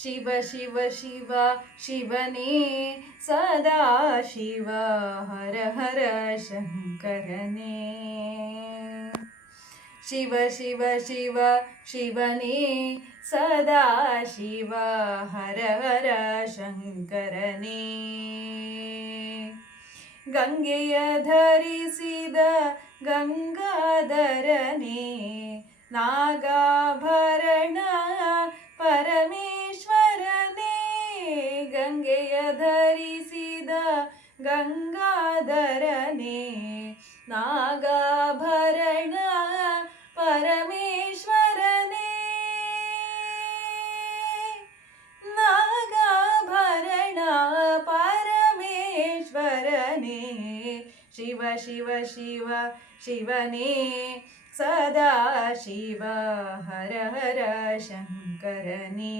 ಶಿವ ಶಿವ ಶಿವ ಶಿವನೇ ಸದಾ ಶಿವ ಹರ ಹರ ಶಂಕರನೇ. ಶಿವ ಶಿವ ಶಿವ ಶಿವನೇ ಸದಾ ಶಿವ ಹರ ಹರ ಶಂಕರನೇ. ಗಂಗೆಯ ಧರಿಸಿದ ಗಂಗಾಧರನೇ, ನಾಗಾಭರಣ ಪರಮೇಶ್ವರನೇ. ಗಂಗೆಯ ಧರಿಸಿದ ಗಂಗಾಧರನೇ, ನಾಗಾಭರಣ ಪರಮೇಶ್ವರನೇ. ನಾಗಾಭರಣ ಪರಮೇಶ್ವರನೇ. ಶಿವ ಶಿವ ಶಿವ ಶಿವನೇ ಸದಾ ಶಿವ ಹರ ಹರ ಶಂಕರನೇ.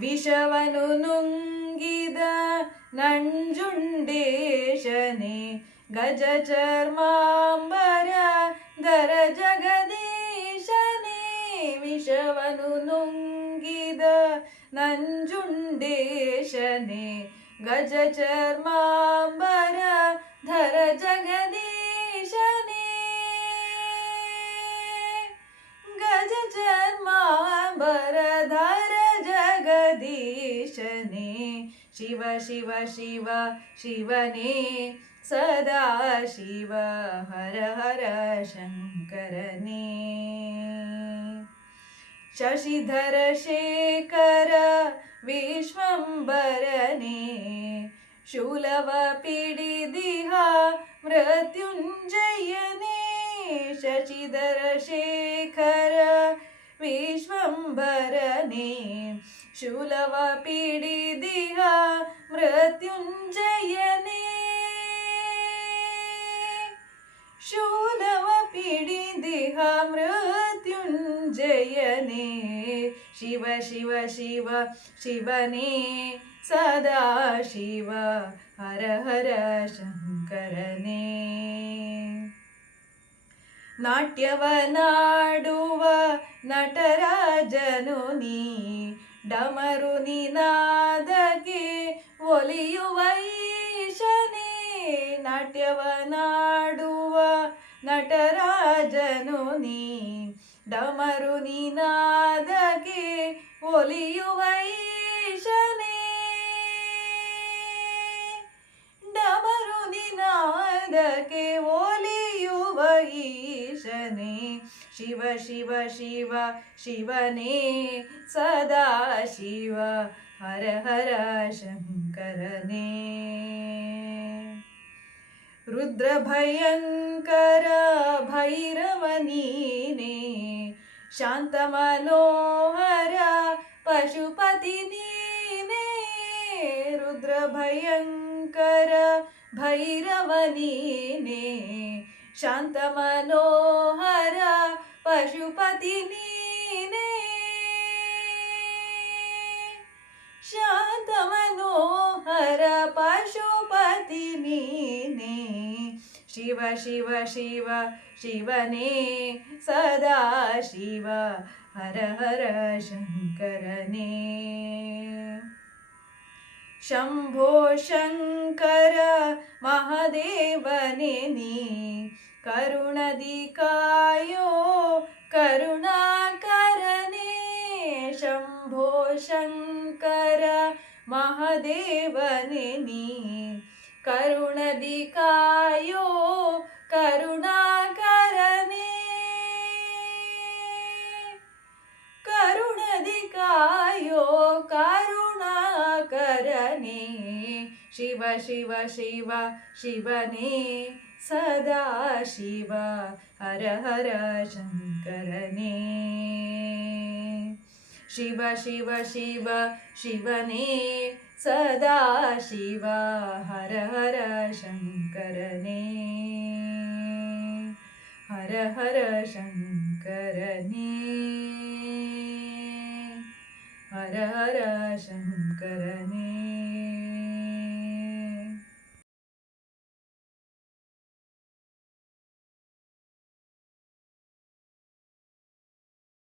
ವಿಷವನು ನುಂಗಿದ ನಂಜುಂಡೇಶನೇ, ಗಜ ಚರ್ಮಾಂಬರ ಧರ ಜಗದೀಶನೇ. ವಿಷವನು ನುಂಗಿದ ನಂಜುಂಡೇಶನೇ, ಗಜ ಚರ್ಮಾಂಬರ ಧರ ಜಗದೀಶನೇ. ಗಜ ಚರ್ಮಾಂಬರ ಧರ ಜಗದೀಶನೇ. ಶಿವ ಶಿವ ಶಿವ ಶಿವನೇ ಸದಾ ಶಿವ ಹರ ಹರ ಶಂಕರನೇ. ಶಶಿಧರ ಶೇಖರ ವಿಶ್ವಂಬರನೇ, ಶೂಲವ ಪಿಡಿದಿಹ ಮೃತ್ಯುಂಜಯನೇ. ಶಶಿಧರ ಶೇಖರ ವಿಶ್ವಂಬರನೇ, ಶೂಲವ ಪಿಡಿದಿಹ ಮೃತ್ಯುಂಜಯನೇ. ಶೂಲವ ಪಿಡಿದಿಹ ಮೃತ್ಯುಂಜಯನೇ. ಶಿವ ಶಿವ ಶಿವ ಶಿವನೇ ಸದಾ ಶಿವ ಹರ ಹರ ಶಂಕರನೇ. ನಾಟ್ಯವನಾಡುವ ನಟರಾಜನು ನೀ, ಡಮರು ನಿನಾದಕ್ಕೆ ಒಲಿಯುವ ಈಶನೇ. ನಾಟ್ಯವನಾಡುವ ನಟರಾಜನು ನೀ, ಡಮರು ನಿನಾದಕ್ಕೆ ಒಲಿಯುವ ಈಶನೇ. ಡಮರು ನಿನಾದಕ್ಕೆ ಒಲಿಯುವ ಈಶನೇ. ಶಿವ ಶಿವ ಶಿವ ಶಿವನೇ ಸದಾ ಶಿವ ಹರ ಹರ ಶಂಕರನೇ. ರುದ್ರ ಭಯಂಕರ ಭೈರವ ನೀನೇ, ಶಾಂತ ಮನೋಹರ ಪಶುಪತಿ ನೀನೇ. ರುದ್ರ ಭಯಂಕರ ಭೈರವ ನೀನೇ, ಶಾಂತ ಮನೋಹರ ಪಶುಪತಿ ನೀನೇ. ಶಾಂತ ಮನೋಹರ ಪಶುಪತಿ ನೀನೇ. ಶಿವ ಶಿವ ಶಿವ ಶಿವನೇ ಸದಾ ಶಿವ ಹರ ಹರ ಶಂಕರನೇ. ಶಂಭೋ ಶಂಕರ ಮಹಾದೇವನೇ ನೀ, ಕರುಣದಿ ಕಾಯೋ ಕರುಣಾಕರನೇ. ಶಂಭೋ ಶಂಕರ ಮಹಾದೇವನೇ ನೀ, ಕರುಣದಿ ಕಾಯೋ ಕರುಣಾಕರನೇ. ಕರುಣದಿ ಕಾಯೋ ಕರುಣಾಕರನೇ. ಶಿವ ಶಿವ ಶಿವ ಶಿವನೇ ಸದಾ ಶಿವ ಹರ ಹರ ಶಂಕರನೇ. ಶಿವ ಶಿವ ಶಿವ ಶಿವನೇ ಸದಾ ಶಿವ ಹರ ಹರ ಶಂಕರನೇ. ಹರ ಹರ ಶಂಕರನೇ. ಹರ ಹರ ಶಂಕರನೇ.